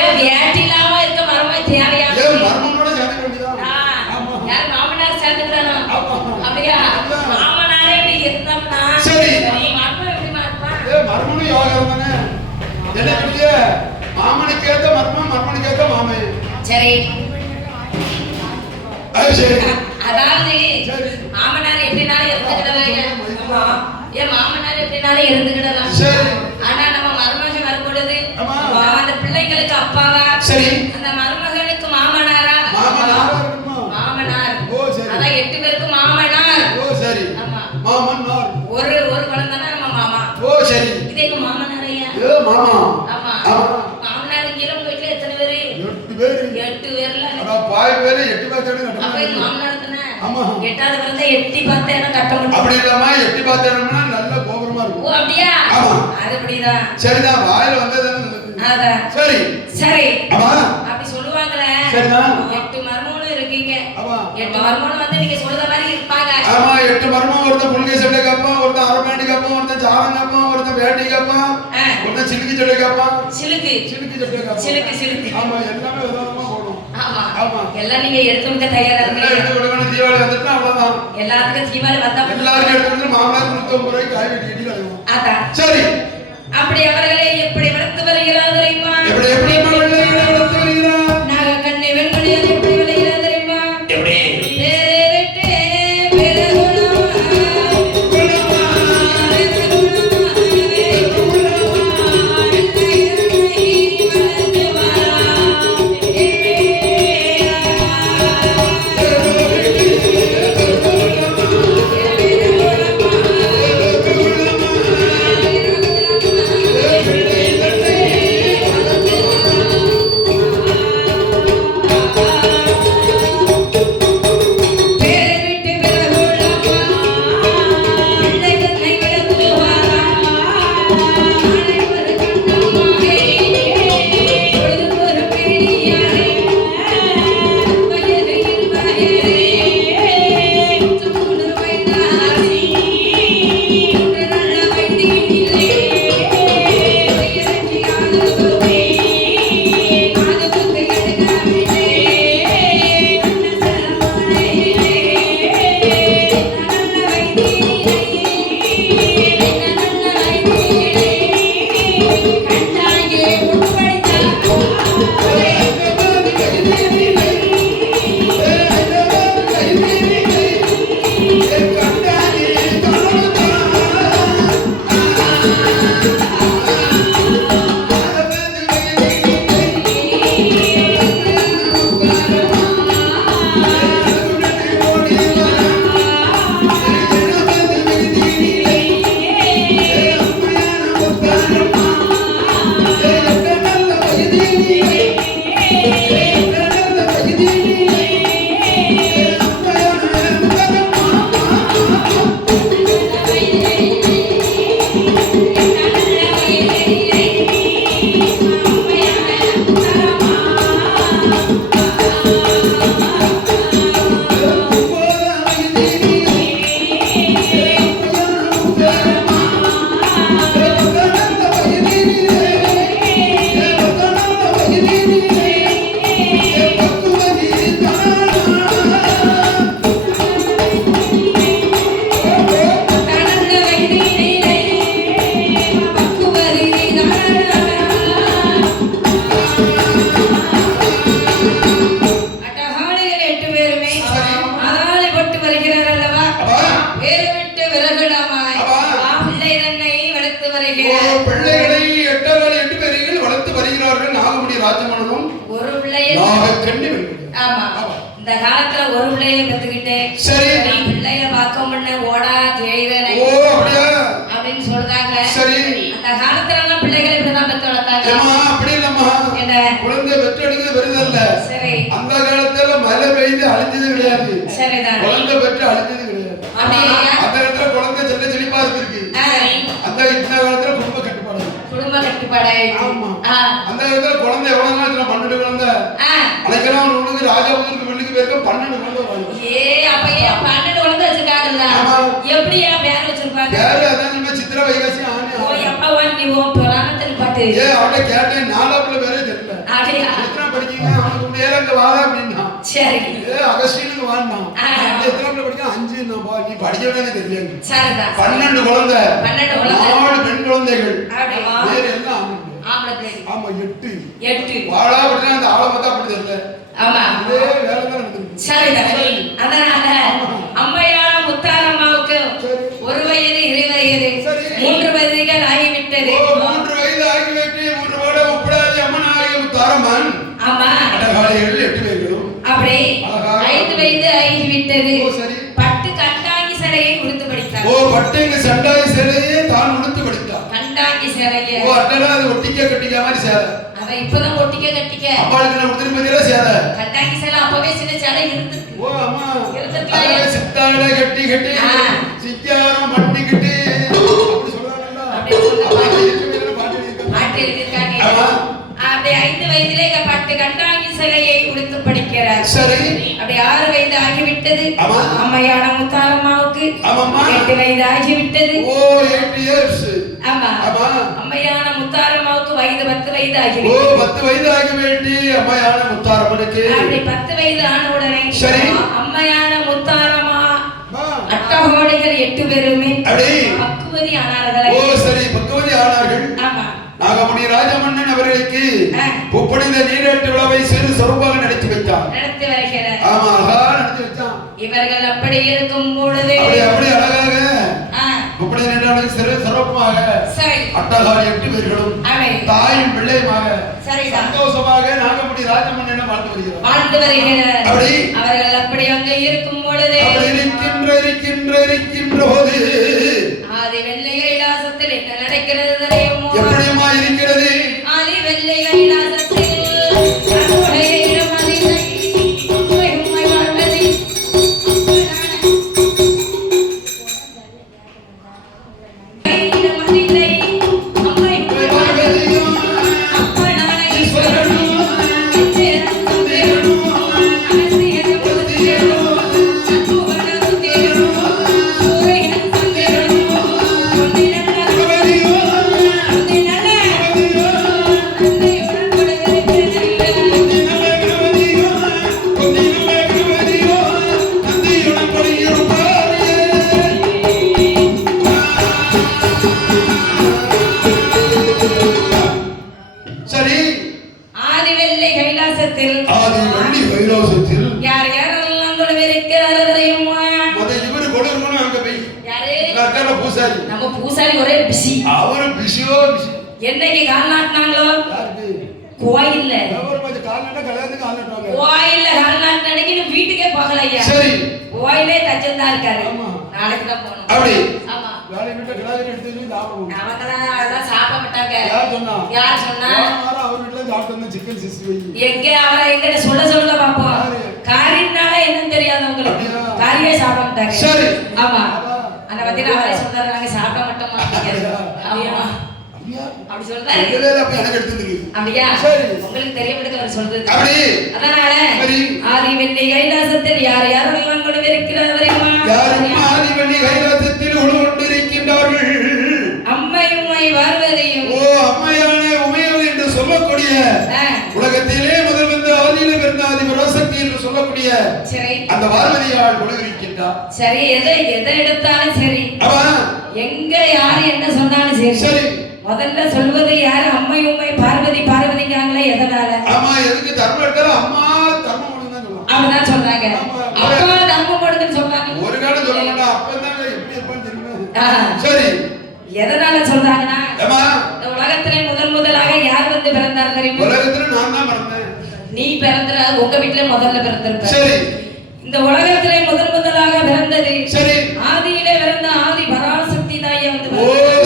ஏன் வேட்டிலாம இருக்க மரமா தேவையா? மர்மனோட சேர்ந்து வேண்டியதான். யார் மாமனார் சேர்ந்துக்கிறானோ? அப்படியா? மாமனாரே இப்படி இருந்தோம்னா சரி மர்மம் எப்படி மாறுப்பான்? மர்மனும் யோகம் தானே. என்ன சொல்லிய மாமனுக்கு ஏத்த மர்மம், மர்மனுக்கு ஏத்த மாமே. சரி சரி. அதாவது மாமனார் எப்படினாலும் இருந்துக்கிடலாங்க. ஏன் மாமனார் எப்படினாலும் இருந்துக்கிடலாம். சரி. ஆனா நம்ம மருமகன் வரும்பொழுது அந்த பிள்ளைங்களுக்கு அப்பாவா, சரி அந்த மருமகனுக்கு மாமனாரா? மாமனார். அதான் 8 பேருக்கு மாமனார். ஓ சரி. ஆமா மாமனார். ஒரு குழந்தைனா நம்ம மாமா. ஓ சரி. இது எங்க மாமனாரையா? மாமா. ஆமா. மாமனார் இங்க வீட்டுல எத்தனை பேரு? 8 பேரு. 8 பேர்ல பாய் பேரு 8 பேர் தானே. அப்ப இது மாமனார் தானே. ஆமா. 8வது வந்து எட்டி பார்த்தா என்ன கட்ட முடியும்? அப்படி இல்லமா, எட்டி பார்த்தேன்னா நல்ல கோபுரமா இருக்கும். ஓ அப்படியா? ஆமா. அது அப்படிதான். சரிதான், வாயில வந்தது. அதான். சரி சரி. ஆமா. அப்படி சொல்லுவாங்களே. சரிதான். 8 மர்மங்களும் இருக்கீங்க. ஆமா. 8 மர்மங்களும் வந்து நீங்க சொல்ற மாதிரி இருப்பாங்க. ஆமா. 8 மர்மம். ஒருத்தன் புல்கை சட்டை கப்பான், ஒருத்தன் அரபாண்டி கப்பான், ஒருத்தன் ஜாரம் கப்பான், ஒருத்தன் வேட்டி கப்பான், ஒருத்தன் சிலுக்கு சட்டை கப்பான். சிலுக்கு சட்டை கப்பான். சிலுக்கு. ஆமா. எல்லாமே விதமா போடும். ஆமா. ஆமா. எல்லாம் நீங்க எடுத்துக்க தயாரா இருக்கீங்க. எடுத்து கொடுக்கணும். தீபாவளி வந்துட்டா அவ்வளவுதான். எல்லாத்துக்கும் தீபாவளி வந்தா எல்லாரும் எடுத்து கொடுத்து மாமனார் 150 ரூபாய்க்கு காய் வெட்டி இடி கழுவும். அதான். சரி. அப்படி அவர்களை எப்படி வளர்த்து வருகிறார் தெரியுமா? எப்படி வளர்த்து வருகிறார்? நாகக்கண்ணி வெண்மணியார் எப்படி விளைகிறார் தெரியுமா? எப்படி? இந்த காலத்துல ஒரு பிள்ளைய பெத்துக்கிட்டு சரி பிள்ளைய பார்க்க முன்ன ஓடா தேய்தனை அப்படின்னு சொல்றாங்க. சரி அந்த காலத்துல எல்லாம் பிள்ளைகளை இப்படிதான் பெத்து வளர்த்தாங்க. அப்படி இல்லம்மா, குழந்தை பெற்றெடுக்கிறது பெரிதல்ல. சரி அந்த காலத்துல மழை பெய்து அழிஞ்சது கிடையாது. சரிதான், குழந்தை பெற்று அழிஞ்சது கிடையாது. அந்த இடத்துல குழந்தை செல்ல செழிப்பா இருக்கு. அந்த இந்த காலத்துல குடும்ப கட்டுப்பாடு ஆமா. அந்த இடத்துல குழந்தை எவ்வளவு நாள் 12 குழந்தை அன்னைக்கெல்லாம் உங்களுக்கு ராஜாபுரத்துக்கு வெள்ளிக்கு பேருக்கு 12 குழந்தை வரும். அப்பயே 12 குழந்தை வச்சிருக்காங்கல்ல, எப்படியா பேர் வச்சிருப்பாங்க? பேரு அதான் நம்ம சித்திரை வைகாசி ஆனி. எப்பா நீ புராணத்தில் பாட்டு அவட்ட கேட்டேன், நாலாப்புல பேரே தெரியல. அவனுக்கு முடியல அங்க வாழ அப்படின்னா சரி அகஸ்டினுக்கு வாண்டான் எத்தனை படிக்க 5 நீ படிக்கவே தெரியாது சரிதான் 12 குழந்தை 4 பெண் குழந்தைகள் வேற எல்லாம் ஆமா 8 வாழா அப்படின்னா அந்த ஆளை பார்த்தா அப்படி தெரியல ஆமா இதே வேலை தான் நடந்துருக்கு சரிதான் அதனால அம்மையான முத்தாரம்மாவுக்கு 1 வயது 2 வயது 3 வயதுகள் ஆகிவிட்டது 3 வயது ஆகிவிட்டு 3 வருட உப்படாதி அம்மனாகிய முத்தாரம்மன் ஆமா அடகாளிகள் 8 பேர்களும் அப்படி 5 வயது ஆகிவிட்டது சரி பட்டு கண்டாங்கி சேலையை உடுத்து படித்தார் பட்டுங்க சண்டாய் சேலையே தான் உடுத்து படித்தார் கண்டாங்கி சேலையை அட்டடா அது ஒட்டிக்க மாதிரி சேலை அவ இப்பதான் ஒட்டிக்க கட்டிக்க அம்மாளுக்கு நான் உடுத்து பத்தியா சேலை கண்டாங்கி சேலை அப்பவே சின்ன சேலை இருந்து அம்மா அதே சித்தாட கட்டி சிக்காரம் மட்டிக்கிட்டு அப்படி சொல்றாங்கல்ல பாட்டு எழுதிருக்காங்க அப்படி 5 வயதிலே பட்டு கண்டாங்கி சேலையை உடுத்து படிக்கிறார் சரி அப்படி 6 வயது ஆகிவிட்டது அம்மையான முத்தாரம்மாவுக்கு 8 வயது ஆகிவிட்டது 8 years ஆமா அம்மையான முத்தாரம்மாவுக்கு வயது 10 வயது ஆகிவிட்டது 10 வயது ஆகிவிட்டு அம்மையான முத்தாரம்மனுக்கு அப்படி 10 வயது ஆன உடனே சரி அம்மையான முத்தாரம்மா அட்டகோடிகள் 8 பேருமே பக்குவதி ஆனார்கள் சரி பக்குவதி ஆனார்கள் ஆமா நாகமுனி ராஜமன்னன் அவர்களுக்கு புப்படிந்த நீராட்டு விழாவை சிறு சிறப்பாக நடத்தி வைத்தார் நடத்தி வருகிறார் ஆமா அழகா நடத்தி வைத்தான் இவர்கள் அப்படி இருக்கும் பொழுது அப்படி அழகாக புப்படிந்த நீராட்டு சிறு சிறப்பாக அட்டகால் 8 பேர்களும் தாயும் பிள்ளையுமாக சந்தோஷமாக நாகமுனி ராஜமன்னன் வாழ்ந்து வருகிறார் அப்படி அவர்கள் அப்படி அங்கே இருக்கும் பொழுது இருக்கின்ற போது ஆதி வெள்ளை கைலாசத்தில் என்ன நடக்கிறது தெரியுமோ எப்படியுமா இருக்கிறது ஆதி வெள்ளை கைலாசத்தில் யார் யாரெல்லாம் கூட இருக்கிறாரு தெரியுமா இவரு கொடுக்கணும் அங்க போய் யாரு பூசாரி நம்ம பூசாரி ஒரே பிஸி அவரு பிஸியோ பிஸி என்னைக்கு கால் நாட்டினாங்களோ கோயில்ல கோயில்ல கால் நாட்டினக்கு வீட்டுக்கே போகல ஐயா சரி கோயிலே தச்சந்தா இருக்காரு நாளைக்கு தான் போகணும் அப்படி ஆமா வேலை வீட்டுல கிடாரி எடுத்து சாப்பிடுவோம் அவங்கலாம் அதெல்லாம் சாப்பிட மாட்டாங்க யார் சொன்னா அவர் வீட்டுல சாப்பிட்டு சிக்கன் 65 எங்க அவரை எங்கிட்ட சொல்லுங்க பாப்போம் காரினால என்னன்னு தெரியாது உங்களுக்கு காரியே சாப்பிட மாட்டாங்க சரி ஆமா அந்த பத்தின அவரே சொல்றாரு நாங்க சாப்பிட மாட்டோமா அப்படியா அப்படி சொல்றாரு எனக்கு எடுத்துருக்கு அப்படியா உங்களுக்கு தெரியப்படுத்த அவர் சொல்றது அப்படி அதனால ஆதி வெள்ளி கைலாசத்தில் யார் யாரெல்லாம் கூட இருக்கிறார்கள் ஆதி வெள்ளி கைலாசத்தில் கொண்டிருக்கின்றார்கள் அம்மையுமை பார்வதியும் அம்மையான உமையல் என்று சொல்லக்கூடிய உலகத்திலே முதல் வந்து ஆதியில பிறந்த ஆதி பராசக்தி என்று சொல்லக்கூடிய அந்த பார்வதியால் கொண்டிருக்கின்றார் சரி எதை எடுத்தாலும் சரி எங்க யாரு என்ன சொன்னாலும் சரி முதல்ல சொல்வது யாரு அம்மையுமை பார்வதிக்காங்களே எதனால ஆமா எதுக்கு தர்மம் எடுத்தால அம்மா தர்மம் கொடுங்க சொல்றாங்க அப்படிதான் சொல்றாங்க அப்பா தர்மம் கொடுங்கன்னு சொல்றாங்க ஒரு காலம் சொல்ல மாட்டா அப்பதான் எப்படி இருப்பான்னு தெரியுமா சரி எதனால சொல்றாங்கன்னா இந்த உலகத்திலே முதலாக யார் வந்து பிறந்தார் தெரியுமா உலகத்துல நான் தான் பிறந்தேன் நீ பிறந்தற உங்க வீட்ல முதல்ல பிறந்திருக்க சரி இந்த உலகத்திலே முதலாக பிறந்தது சரி ஆதியிலே பிறந்த ஆதி பராசக்தி தாயே வந்து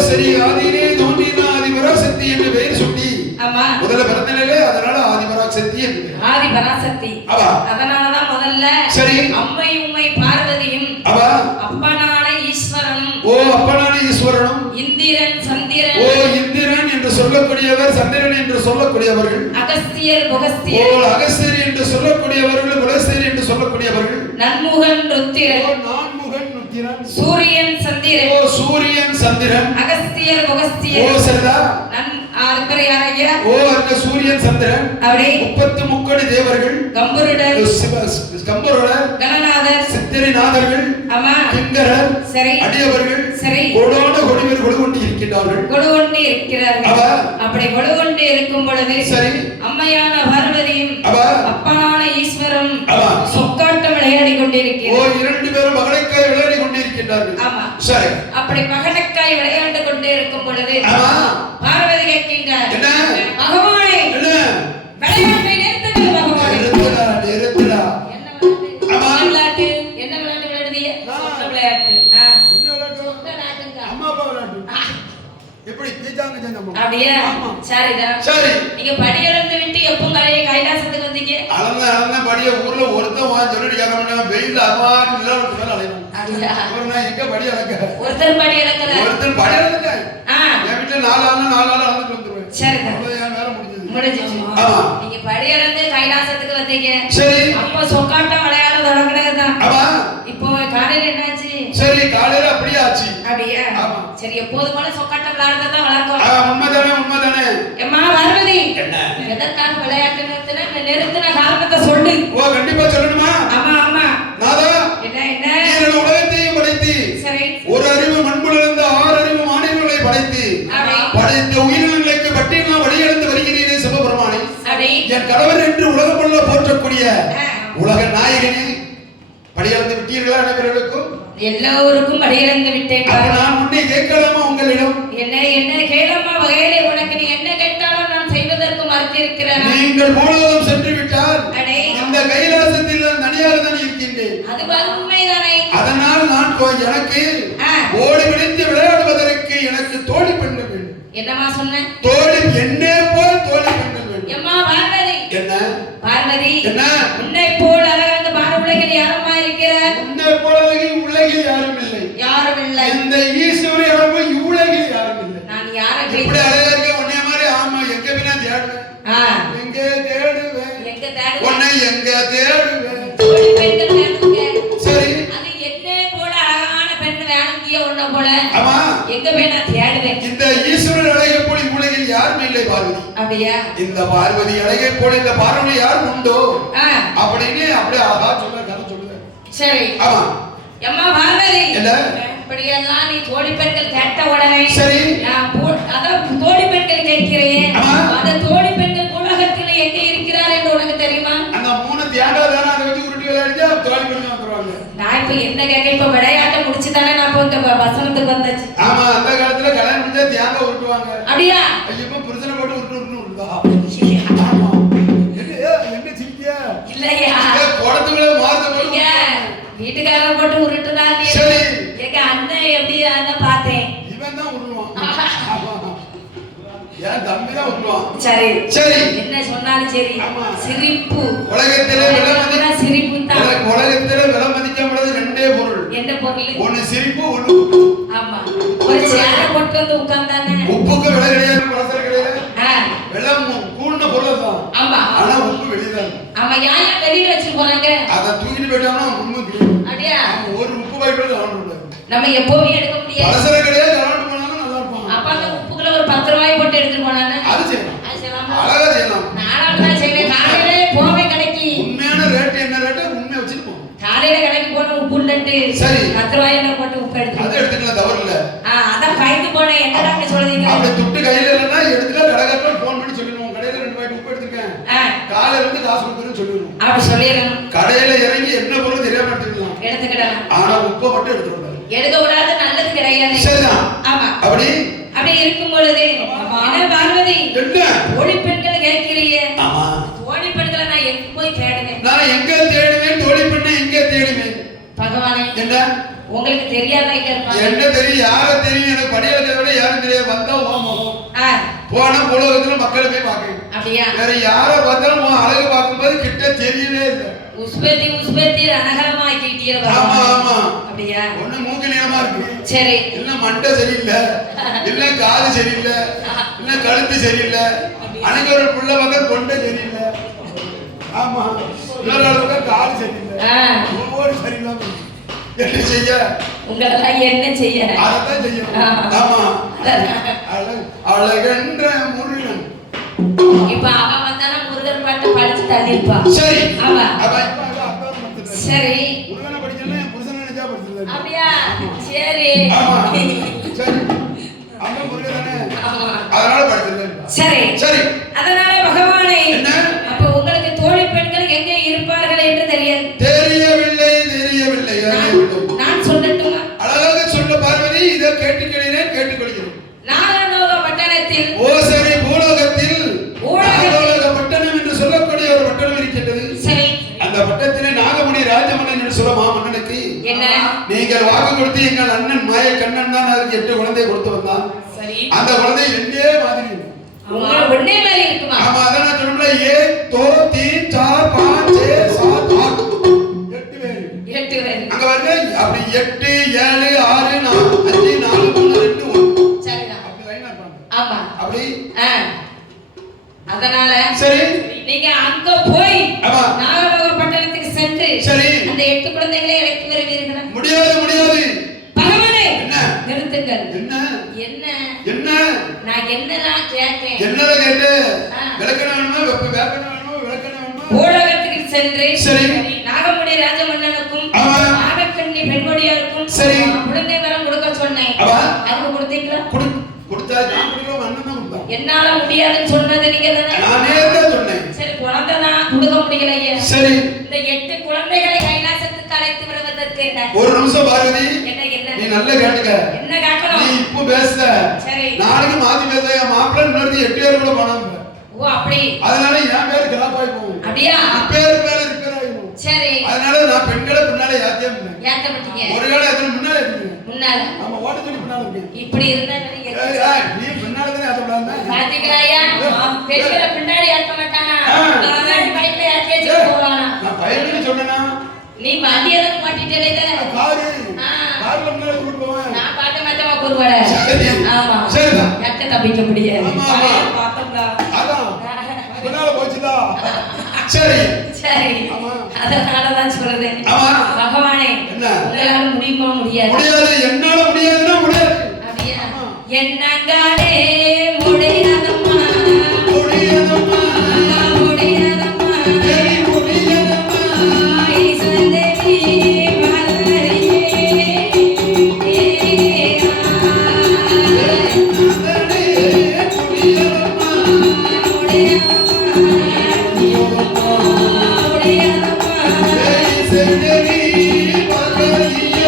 சரி ஆதியிலே தோன்றின ஆதி பராசக்தி என்று பெயர் சுட்டி ஆமா முதல்ல பிறந்தனே அதனால ஆதி பராசக்தி என்று ஆதி பராசக்தி அதனால தான் முதல்ல சரி அம்மை உம்மை பார்வதியும் அப்பனான ஈஸ்வரனும் அப்பனான ஈஸ்வரனும் இந்திரன் சந்திரன் இந்திரன் என்று சொல்லக்கூடியவர் சந்திரன் என்று சொல்லக்கூடியவர்கள் அகஸ்தியர் புகஸ்தியர் அகஸ்தியர் என்று சொல்லக்கூடியவர்கள் புகஸ்தியர் என்று சொல்லக்கூடியவர்கள் நன்முகன் ருத்திரன் சூரியன் சந்திரன் அகஸ்தியர் புகஸ்தியர் சரிதா அதுக்கப்புறம் யார் ஐயா? ஓ அந்த சூரியன் சந்திரன் அப்படி 33 தேவர்கள், கம்பருடர், கம்பருடர், கணநாதர், சித்திரநாதர்கள், ஆமா கிங்கரர், சரி, அடியவர்கள், சரி, கோடான கொடிவர் கொண்டு இருக்கின்றார்கள். கொண்டு இருக்கிறார்கள். அப்படி கொண்டு இருக்கும் பொழுது சரி அம்மையான பார்வதியும் அப்பனான ஈஸ்வரன் சொக்காட்டம் விளையாடி கொண்டிருக்கிறார். ஓ இரண்டு பேரும் பகடைக்காய் விளையாடி கொண்டிருக்கின்றார்கள். ஆமா சரி அப்படி பகடைக்காய் விளையாண்டு கொண்டே இருக்கும் பொழுது பார்வதி கேட்கின்றார், என்ன பகவானே, என்ன விளையாட்டை நிறுத்துங்கள் பகவானே. நிறுத்துடா என்ன விளையாட்டு? என்ன விளையாட்டு விளையாடுறீங்க? சொக்க விளையாட்டு. என்ன விளையாட்டு? சொக்க விளையாட்டுங்க. அம்மா அப்பா விளையாட்டு. எப்படி தீஜாங்க ஜனமோ? அப்படியே சரிதான். சரி நீங்க படி அளந்து விட்டு எப்போ கைலாசத்துக்கு வந்தீங்க? அளந்த படிய ஊர்ல ஒருத்தன் வா சொல்லிட்டு கேட்கறவங்க வெயில்ல அவாடி நிலவரத்து மேல அலையணும். அப்படியே ஒரு நான் எங்க படி அளக்க? ஒருத்தர் படி அளக்கல. ஒருத்தர் படி அளக்க. என் வீட்ல 4 ஆள் அளந்துட்டு வந்துருவேன். சரிதான். அவ்வளவுதான் வேலை முடிஞ்சது. ஆமா நீங்க படி அளந்து கைலாசத்துக்கு வந்தீங்க. சரி அப்போ சொக்காட்டம் விளையாட தொடங்குனதுதான். ஆமா இப்போ காலையில என்னாச்சு? சரி காலையில அப்படியே ஆச்சு. அப்படியே ஆமா சரி எப்போதும் போல சொக்காட்டம் விளையாடுறதா வழக்கம். உண்மைதானே. அம்மா பார்வதி என்ன எதற்காக விளையாட்டு நிறுத்தின காரணத்தை சொல்லு. ஓ கண்டிப்பா சொல்லணுமா? ஆமா ஆமா நாதா என்ன உலகத்தையும் படைத்து சரி ஒரு அறிவு மண்புலிருந்து 6 அறிவு மாநிலங்களை படைத்து படைத்த உயிரினங்களுக்கு பட்டியலாம் வழியெடுத்து வருகிறீரே சிவபெருமானே. என் கடவுள் என்று உலகமுள்ள போற்றக்கூடிய உலக நாயகனே படியளந்து விட்டீர்களா? அனைவர்களுக்கும் எல்லோருக்கும் படியளந்து விட்டேன். நான் உன்னை கேட்கலாமா உங்களிடம்? என்ன கேளமா வகையிலே உனக்கு நீ என்ன கேட்டாலும் நான் செய்வதற்கு மறுத்திருக்கிறேன். நீங்கள் பூலோகம் சென்று விட்டால் இந்த கைலாசத்தில் நான் தனியாக தான் இருக்கின்றேன். அது உண்மைதானே. அதனால் நான் எனக்கு ஓடி பிடித்து விளையாடுவதற்கு எனக்கு தோழி பெண்கள் வேண்டும். என்னமா சொன்ன? தோழி என்னே போல் தோழி பெண்கள் வேண்டும். அம்மா பார்வதி என்ன பார்வதி என்ன உன்னை போல் அழகான பாருலகில் யாரம்மா இருக்கிறார்? உன்னை போல உலகில் யாரும் இல்லை. யாரும் இல்லை. இந்த ஈஸ்வரிய உலகில் யாரும் இல்லை. நான் யாரை இப்படி அழகா இருக்க உன்னை மாதிரி ஆமா எங்க பின்னா தேடுவேன். எங்க தேடுவேன் உன்னை எங்க தேடுவேன். தோழி பெண்கள் வேணுங்க. சரி அது என்னே போல அழகான பெண் வேணுங்கிய உன்னை போல ஆமா எங்க வேணா தேடுவேன். இந்த ஈஸ்வரன் அழகை போல உலகில் யாரும் இல்லை பார்வதி. அப்படியா? இந்த பார்வதி அழகை போல இந்த பார்வதி யாரும் உண்டோ அப்படின்னு அப்படியே அழகா சொல்ல கதை சொல்லுவேன். சரி ஆமா அம்மா பார்வதி என்ன இப்படியெல்லாம் நீ தோழி பெண்கள் கேட்ட உடனே சரி நான் அதான் தோழி பெண்கள் கேட்கிறேன். அந்த தோழி பெண்கள் உலகத்தில் எங்க இருக்கிறார் என்று உனக்கு தெரியுமா? அந்த 3 தியாகா தான அதை வச்சு உருட்டி விளையாடிச்சா தோழி பெண்கள் வந்துருவாங்க. நான் இப்ப என்ன கேட்க இப்ப விளையாட்ட முடிச்சு தானே நான் இப்ப வசனத்துக்கு வந்தாச்சு. ஆமா அந்த காலத்துல கல்யாணம் முடிஞ்சா தியாகா உருட்டுவாங்க. அப்படியா? ஐயோ புருஷனை போட்டு உருட்டுதா? ஆமா என்ன சிரிக்கியா? இல்லையா குடத்துக்குள்ள மார்த்த போடுங்க. வீட்டுக்காரரை போட்டு உருட்டுதா? சரி எங்க அண்ணன் எப்படி அண்ணன் பார்த்தேன். இவன் தான் உருட்டுவான். ஏன் தம்பி தான் உருட்டுவான். சரி சரி என்ன சொன்னாலும் சரி சிரிப்பு உலகத்திலே விலமதிக்க சிரிப்பு தான். உலகத்திலே விலமதிக்கப்படுறது 2 பொருள். என்ன பொருள்? ஒன்னு சிரிப்பு ஒன்னு ஆமா ஒரு சேர போட்டு வந்து உட்கார்ந்தானே. உப்புக்கு விலை கிடையாது பலசர கிடையாது. வெள்ளம் கூடுன பொருள் தான். ஆமா ஆனா உப்பு வெளியதான். ஆமா யாயா வெளியில வச்சு போறாங்க. அத தூக்கிட்டு போயிட்டானா உண்மை கிடையாது. அப்படியே ஒரு உப்பு பாக்கெட் வாங்குறது. நம்ம எப்பவுமே எடுக்க முடியாது. பலசர கிடையாது கரண்ட் போனாலும் நல்லா இருக்கும். அப்ப அந்த உப்புக்குள்ள ஒரு 10 ரூபாய் போட்டு எடுத்து போனானே. அது செய்யலாம். அழகா செய்யலாம். நானும் தான் செய்வேன். காலையில போவே கடைக்கு. உண்மையான ரேட் என்ன ரேட் உண்மை வச்சிட்டு போ. காலையில கடைக்கு போன உப்பு இல்லட்டு. சரி 10 ரூபாய் என்ன போட்டு உப்பு எடுத்து. அது எடுத்துக்கலாம் தவறு இல்ல. அத பயந்து போனே என்னடா நீ சொல்றீங்க? அப்படி துட்டு கையில இல்லனா எடுத்துட்டு கடைக்காரட்ட ஃபோன் பண்ணி சொல்லிடுவோம். கடையில 2 பாக்கெட் உப்பு எடுத்துக்கேன். காலையில வந்து காசு கொடுத்துன்னு சொல்லிடுவோம். அப்படி சொல்லிரணும். கடையில இறங்கி என்ன பொருள் தெரியாம எடுத்துக்கலாம். ஆனா உப்பு மட்டும் எடுத்துறோம். எடுக்க கூடாது நல்லது கிடையாது. சரிதான். ஆமா. அப்படி இருக்கும் பொழுது என்ன பார்வதி என்ன தோழி பெண்கள் கேட்கிறீங்க? ஆமா தோழி பெண்களை நான் எங்க போய் தேடுவேன்? நான் எங்க தேடுவேன்? தோழி பெண்ணை எங்க தேடுவேன்? பகவானே என்ன உங்களுக்கு தெரியாதா? இங்க இருப்பாங்க. என்ன தெரியும்? யார தெரியும்? எனக்கு படியறதை விட யாரும் தெரியாது. வந்தா ஓமோகம் போனா உலகத்துல மக்களை போய் பார்க்கணும். அப்படியா? வேற யார பார்த்தாலும் உன் அழகு பார்க்கும்போது கிட்ட தெரியவே இல்லை. உஸ்பேத்தி ரணகரமா ஆக்கிட்டீங்க. ஆமா ஆமா அப்படியா? ஒண்ணு மூக்கு நீளமா இருக்கு. சரி இல்ல மண்டை சரியில்லை, இல்ல காது சரியில்லை, இல்ல கழுத்து சரியில்லை, அன்னைக்கு ஒரு புள்ள பக்கம் கொண்டை சரியில்லை. ஆமா இன்னொரு பக்கம் காது சரியில்லை, ஒவ்வொரு சரியில்லாம என்ன செய்ய உங்களெல்லாம் என்ன செய்ய அதான் செய்யணும். ஆமா அழகென்ற முருகன். இப்ப அவன் வந்தானா முருகன் பாட்டு படிச்சு தள்ளிருப்பா. சரி ஆமா சரி முருகனை படிக்கணும் புருஷன் நினைச்சா படிச்சிருந்தாரு. அப்படியா சரி ஆமா சரி அங்க முருகன் தானே அதனால படிச்சிருந்தாரு. சரி சரி அதனால பகவானே என்ன அப்ப உங்களுக்கு தோழி பெண்கள் எங்கே இருப்பார்கள் என்று தெரியாது. தெரியவில்லை நான் சொல்லட்டுமா? அழகாக சொல்ல பார்வதி. இதை கேட்டுக்கிறேன் கேட்டுக்கொள்கிறேன். நாகலோக பட்டணத்தில் ஓ சரி பூலோகத்தில் நாகலோக பட்டணம் என்று சொல்லக்கூடிய ஒரு பட்டணம் இருக்கின்றது. சரி அந்த பட்டணத்திலே நாகமுனி ராஜமன்னன் என்று சொல்ல மாமன்னனுக்கு என்ன நீங்கள் வாக்கு கொடுத்து எங்கள் அண்ணன் மாய கண்ணன் தான் அதுக்கு 8 குழந்தை கொடுத்து வந்தான். சரி அந்த குழந்தை என்னே மாதிரி அவங்க ஒண்ணே மாதிரி இருக்குமா? ஆமா அத நான் சொல்றேன். 1 2 3 4 5 6 7 8 பேர் அங்க வருங்க. அப்படி 8 7 6 5 4 3 2 1 சரிதான். அப்படி லைனா இருப்பாங்க. ஆமா அப்படி அதனால சரி நீங்க அங்க போய் ஆமா நாகலோக பட்டணத்துக்கு சென்று சரி அந்த 8 குழந்தைகளை அழைத்து வருவீர்களா? முடியாது பகவானே என்ன நிறுத்துங்கள். என்ன என்ன என்ன நான் என்னதான் கேட்டேன்? என்னத கேட்டு விளக்கணம் வேணுமா வேப்பன வேணுமா விளக்கணம் வேணுமா? பூலோகத்துக்கு சென்று சரி நாகமுனி ராஜமன்னனுக்கும் நாகக்கண்ணி பெண்கொடியாருக்கும் சரி குழந்தை வரம் கொடுக்க சொன்னேன். அதுக்கு கொடுத்தீங்களா? கொடுத்தா நான் கொடுக்கல அண்ணன் தான் கொடுத்தான். என்னால முடியாதுன்னு சொன்னது நீங்க தானே? நானே தான் சொன்னேன். சரி குழந்தை தான் கொடுக்க முடியலையே. சரி இந்த 8 குழந்தைகளை கைலாசத்துக்கு அழைத்து வருவதற்கு என்ன? ஒரு நிமிஷம் பார்வதி. என்ன என்ன நீ நல்லா கேட்டுக்க. என்ன கேட்கணும்? நீ இப்போ பேசுற. சரி நாளைக்கு மாத்தி பேச மாப்பிள்ளை இன்னொரு 8 பேர் கூட போனாங்க. ஓ அப்படி. அதனால என் பேர் கிராப்பாய் போகும். அப்படியா? பேர் மேல ரிப்பேர் ஆயிடும். சரி அதனால நான் பெண்களை பின்னால யாத்தியம் பண்ணேன். ஏத்தப்பட்டீங்க. ஒரு வேளை எத்தனை முன்னால இருக்கீங்க? முன்னால. ஆமா ஓட சொல்லி பின்னால இருக்கீங்க. இப்படி இருந்தா நீங்க நீ பின்னால தானே ஏத்தப்படாம. பாத்தீங்களாயா? பெண்களை பின்னாடி ஏத்த மாட்டானா? நான் பைக்ல ஏத்தி வச்சு போவானா? நான் பைக்ல சொன்னேனா? நீ வண்டி எதுக்கு மாட்டிட்டே காரு. கார்ல முன்னால கூட்டி போவேன். நான் பாட்ட மாட்டமா கூறுவாட. ஆமா. சரிதான். எட்ட தப்பிக்க முடியாது. ஆமா பாத்தோம்டா. அதான். பின்னால போச்சுடா. சரி சரி அதனால தான் சொல்றேன். பகவானே உங்களால முடியுமா? முடியாது. என்னால முடியாதுன்னா முடியாது. அப்படியா? என்னங்காலே முடியாதம்மா முடியாதம்மா முடியாதம்மா ஈசந்தேவி பாரதியே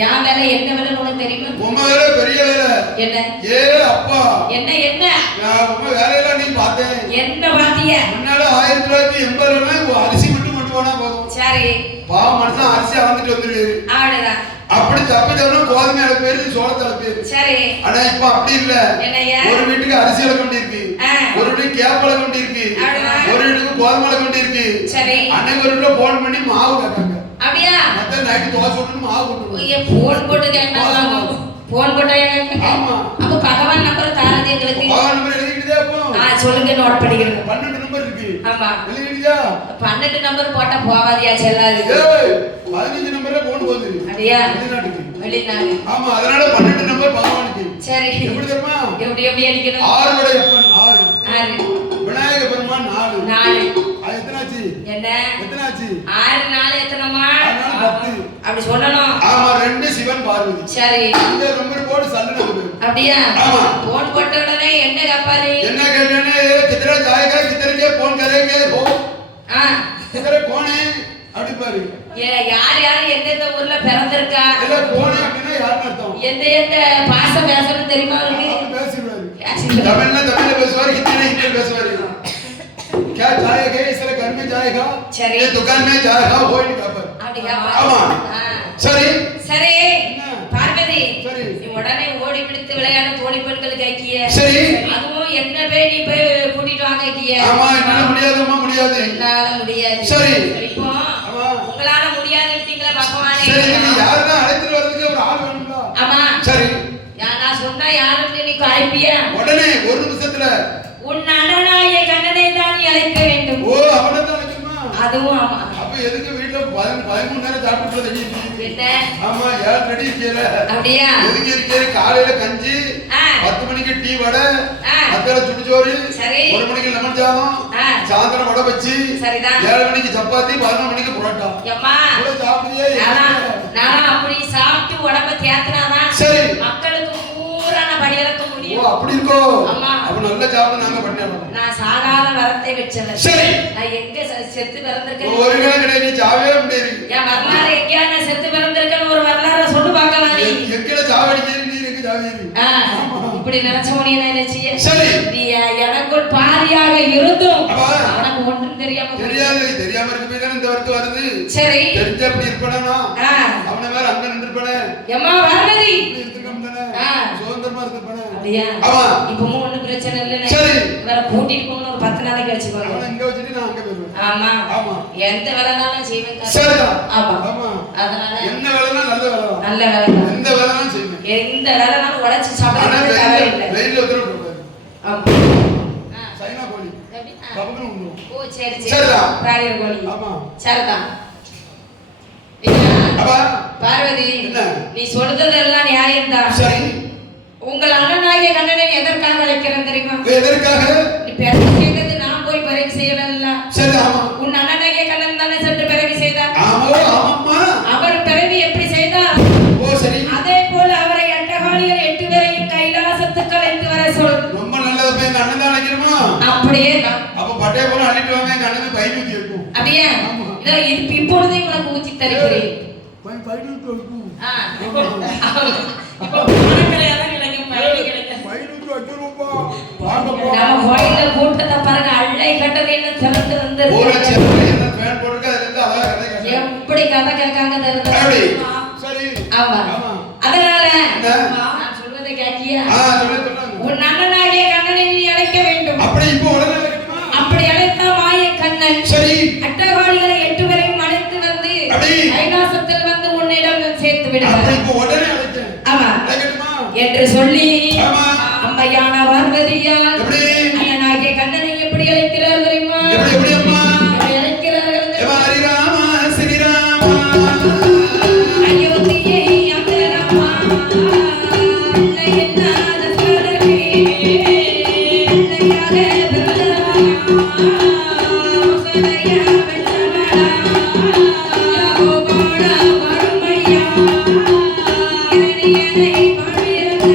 யான் வேலை என்ன வேலை உனக்கு தெரியுமா? உங்க வேலை பெரிய வேலை. என்ன? ஏ அப்பா என்ன என்ன? நான் உங்க வேலையெல்லாம் நீ பார்த்தேன். என்ன பாத்தீங்க? முன்னால 1980 அரிசி மட்டும் கொண்டு போனா போதும். சரி பாவம் மனுஷன் அரிசி அளந்துட்டு வந்துருவாரு. அவ்வளவுதான். அப்படி தப்பிதவனும் கோதுமை அளப்பேரு சோளத்தை அளப்பேரு. சரி ஆனா இப்ப அப்படி இல்ல. என்னையா? ஒரு வீட்டுக்கு அரிசி அளக்க வேண்டி இருக்கு, ஒரு வீட்டுக்கு கேப்ப அளக்க வேண்டி இருக்கு, ஒரு வீட்டுக்கு கோதுமை அளக்க வேண்டி இருக்கு. சரி அன்னைக்கு ஒரு வீட்டுல போன் பண்ணி மாவு கேட்டாங்க. அப்படியா? மத்த நைட் தோசை போட்டு மாவு போட்டு. ஏ போன் போட்டு கேட்டாங்க. போன் போட்டா ஆமா. அப்ப பகவான் நம்பர் தாரது எங்களுக்கு. பகவான் நம்பர் எழுதிக்கிட்டே அப்போ. சொல்லுங்க நோட் பண்ணிக்கிறேன். 12 நம்பர் இருக்கு. ஆமா. எழுதிக்கிட்டியா? 12 நம்பர் போட்டா போவாதியா செல்லாது. ஏய் 15 நம்பர்ல போன் போகுது. அப்படியா? வெளிநாட்டுக்கு. வெளிநாடு. ஆமா அதனால 12 நம்பர் பகவானுக்கு. சரி. எப்படி தெரியுமா? எப்படி அடிக்கணும்? 6 உடைய அப்பன் 6. விநாயக பெருமான் 4. அது எத்தனாச்சு? என்ன? எத்தனாச்சு? 6 4 எத்தனமா? 10. அப்படி சொல்லணும். ஆமா, 2 சிவன் பார்வதி. சரி, இந்த நம்பர் போடு சல்லுன்னு போடு. அப்படியா? ஆமா. போன் போட்ட உடனே என்ன கப்பாரு? என்ன கேட்டேனே, கிதர ஜாயேகா, கிதர் கே போன் கரேங்கே ஹோ. கிதர கோனே அப்படி பாரு. யார் யார் எந்தெந்த ஊர்ல பிறந்திருக்கா? இல்ல கோனே அப்படினா யாருன்னு அர்த்தம்? எந்த பாஷை பேசணும் தெரியுமா உங்களுக்கு? பேசுவாரு. தமிழ்ல பேசுவாரு, ஹிந்தில பேசுவாரு. क्या जाएगा इसलिए घर में जाएगा, ये दुकान में जाएगा वो ही कपर. ஆமா. சரி சரி பார்வதி, நீ உடனே ஓடி பிடித்து விளையாட தோழி பெண்கள் கேக்கிய. சரி, அதுவும் என்ன போய் நீ போய் கூட்டிட்டு வாங்க கேக்கிய. ஆமா, என்னால முடியாதும்மா, முடியாது. என்னால முடியாது. சரி, இப்போ உங்களால முடியாதுட்டீங்களா பகவானே? சரி, நீ யாரனா அழைத்து வரதுக்கு ஒரு ஆள் வேணும்ல? ஆமா. சரி, நான் சொன்னா யாருன்னு நீ அழைப்பியா? உடனே ஒரு நிமிஷத்துல உன் அண்ணனாய கண்ணனை தான் அழைக்க வேண்டும். ஓ, அவனை தான் அழைக்கணுமா? அதுவும் ஆமா. அப்ப எதுக்கு வீட்ல 13 நேரம் சாப்பிட்டு இருக்கீங்க? என்ன? ஆமா, யார் ரெடி இருக்கீல? அப்படியா? எதுக்கு இருக்கீங்க? காலையில கஞ்சி, 10 மணிக்கு டீ வடை, மத்தியானம் சுடுசோறு, 1 மணிக்கு லெமன் சாதம், சாயந்தரம் வடை பச்சி, சரிதான், 7 மணிக்கு சப்பாத்தி, 11 மணிக்கு புரோட்டா. அம்மா இவ்வளவு சாப்பிடுறியே? நான் அப்படி சாப்பிட்டு உடம்ப தேத்துனாதான் சரி மக்களுக்கு பூரான படியலக்க முடியும். ஓ, அப்படி இருக்கோ? ஆமா. அப்ப நல்ல சாப்பிட நாங்க பண்ணிடணும். நான் சாகாத வரத்தை வெச்சல. சரி, நான் எங்க செத்து பிறந்திருக்கேன்? ஒரு கிழமை கிடையாது, நீ சாவே முடியாது. என் வரலாறு எங்கயா நான் செத்து பிறந்திருக்கேன்னு ஒரு வரலாறு சொல்லு பார்க்கலாம். நீ எங்கல சாவடிக்கிறீ, நீ எங்க சாவீரி? இப்படி நினைச்சவனே என்ன செய்ய? சரி, நீ எனக்குள் பாதியாக இருந்தும் உனக்கு ஒன்றும் தெரியாம இருக்க போய் தான் இந்த வர்க்கு வருது. சரி, தெரிஞ்ச அப்படி இருப்பனா அவனை வேற அங்க நின்றுப்பனே. எம்மா பார்வதி சுதந்திரமா இருப்பனே. அப்படியா? ஆமா. இப்பவும் ஒண்ணும் பிரச்சனை இல்லைன்னு. சரி, வேற கூட்டிட்டு போகணும், ஒரு 10 நாளைக்கு வச்சுக்கோங்க. அவனை இங்க வச்சிட்டு நான் அங்க போயிடுவேன். ஆமா ஆமா, எந்த வேலைனாலும் செய்வேன். சரிதான். ஆமா ஆமா, அதனால என்ன வேலைனா நல்ல வேலை தான். நல்ல வேலை தான். எந்த வேலைனாலும் செய்வேன். எந்த வேலைனாலும் உடைச்சு சாப்பிடவே தேவையில்லை. வெயில்ல உத்தரவு போடுவாரு. ஆமா. சைனா கோழி கபக்குன்னு உண்டு. ஓ சரி சரி. சரிதான். பிராயர் கோழி. ஆமா, சரிதான். அப்பா பார்வதி, என்ன நீ சொல்றதெல்லாம் நியாயம்தான். சரி, உங்கள் அண்ணனாகிய கண்ணனை எதற்காக அழைக்கிறேன் தெரியுமா? எதற்காக? நீ பிறகு செய்தது நான் போய் பிறகு செய்யல. சரி, ஆமா. உன் அண்ணனாகிய கண்ணன் தானே சென்று பிறகு செய்தார். ஆமா, ஆமாம்மா. அவர் பிறகு எப்படி செய்தார்? ஓ சரி, அதே போல அவரை அட்டகாளிகள் 8 பேரையும் கைலாசத்துக்கு அழைத்து வர சொல். ரொம்ப நல்லது. போய் எங்க அண்ணன் தான் அழைக்கிறோமா? அப்படியே அப்ப பட்டைய போல அழைட்டு வாங்க, எங்க அண்ணனுக்கு பைக் ஊத்தி வைக்கும். அப்படியே இது இப்பொழுதே உனக்கு ஊத்தி தருகிறேன். பைக் ஊத்தி வைக்கும். இப்போ பணக்கலையா தான் கிடைக்கும். பைக் ஊத்தி வைக்கிறோம்பா. நம்ம கோயில்ல கூட்டத்தை பாருங்க, அள்ளை கட்டலைன்னு திறந்து வந்து ஒரு சேனல்ல என்ன ஃபேன் போடுங்க, அதுல இருந்து அழகா கதை கேட்காங்க. எப்படி கதை கேட்காங்க தெரியுது? அப்படி சரி, ஆமா. அதனால நான் சொல்வதை கேட்டியா? சொல்லுங்க. உன் அண்ணனாகிய கண்ணனை நீ அழைக்க வேண்டும். அப்படி இப்போ உடனே அழைக்கணுமா? அப்படி அழைத்த மாய கண்ணன் சரி அட்டகாளிகளை 8 பேரையும் அழைத்து வந்து கைலாசத்தில் வந்து உன்னிடம் சேர்த்து விடுவார். அப்படி இப்போ உடனே அழைக்கிறேன். ஆமா, அழைக்கணுமா என்று சொல்லி ஆமா அம்மையான பார்வதியால் எப்படி அண்ணனாகிய கண்ணனை எப்படி அழைக்கிறார் தெரியுமா? எப்படி அம்மா எப்படி அழைக்கிறார்கள் தெரியுமா? ஹரி ராமா ஸ்ரீராமா அயோத்தியை அமரமா அன்னையல்லாத சரகே அன்னையாக பிரதமா சனையா வெள்ளமடா யோகோபாடா மறுமையா இரணியனை பாடியது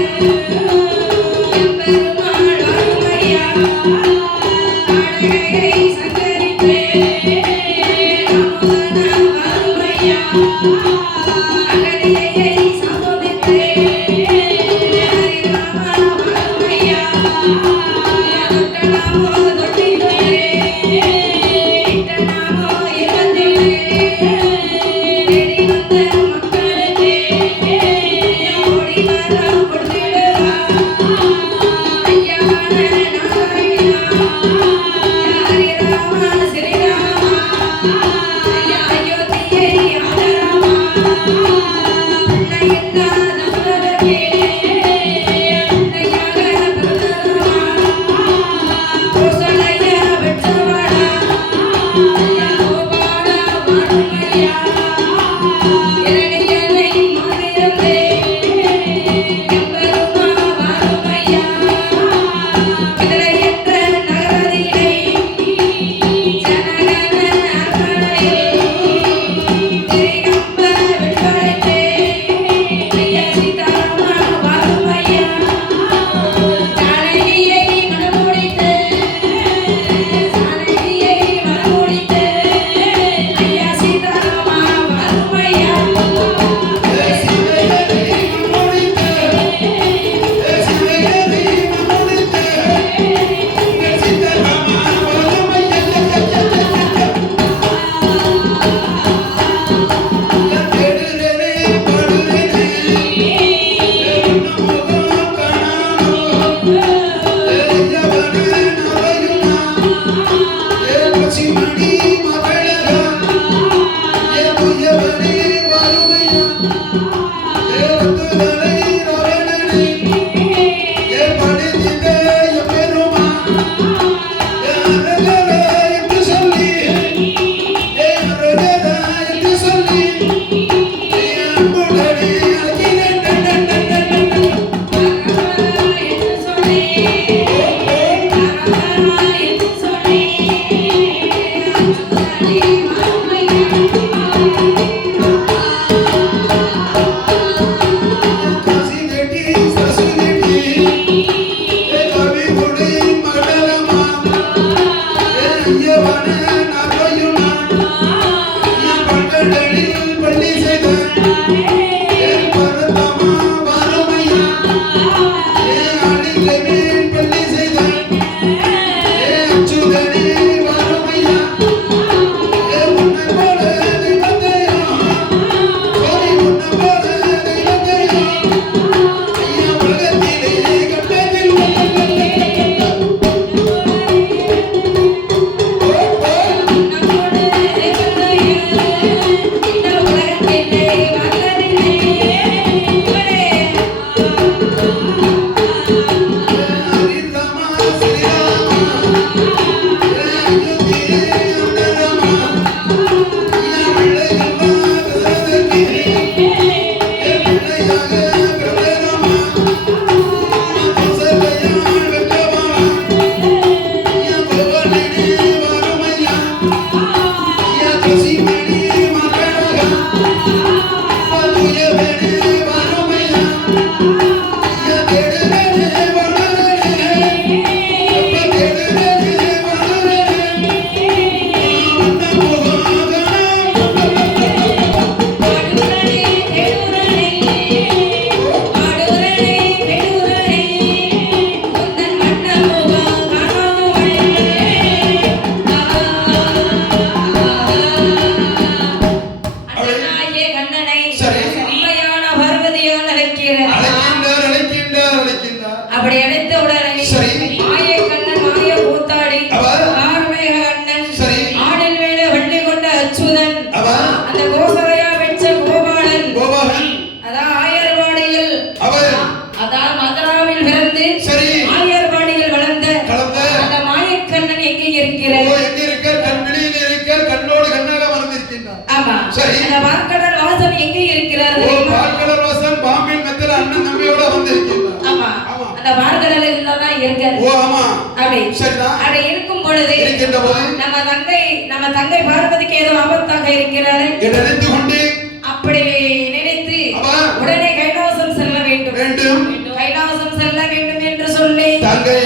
அப்படி அழைத்த உடனே சரி மாய கண்ணன் மாய கூத்தாடி ஆர்மேக கண்ணன் சரி ஆடின் மேல வள்ளி கொண்ட அச்சுதன் அந்த கோசலையா வெச்ச கோபாலன் அதான் ஆயர்வாடியில் அதான் மதுராவில் பிறந்து சரி ஆயர்வாடியில் வளர்ந்த அந்த மாயக்கண்ணன் எங்கே இருக்கிறார்? எங்கே இருக்கார்? கண் வெளியில் இருக்கார், கண்ணோடு கண்ணாக வந்திருக்கின்றார். ஆமா சரி அந்த பார்க்கடல் வாசன் எங்கே இருக்கிறார்? பார்க்கடல் வாசன் பாம்பின் மெத்தல அண்ணன் தம்பியோட வந்திருக்கின்றார். ஆமா அந்த பார்க்கடலில் தான் இருக்கார். ஆமா அப்படி சரிதான். அப்படி இருக்கும் பொழுது நம்ம தங்கை பார்வதிக்கு ஏதோ ஆபத்தாக இருக்கிறார் நினைத்து கொண்டு அப்படி நினைத்து உடனே கைலாசம் செல்ல வேண்டும் கைலாசம் செல்ல வேண்டும் என்று சொல்லி தங்கை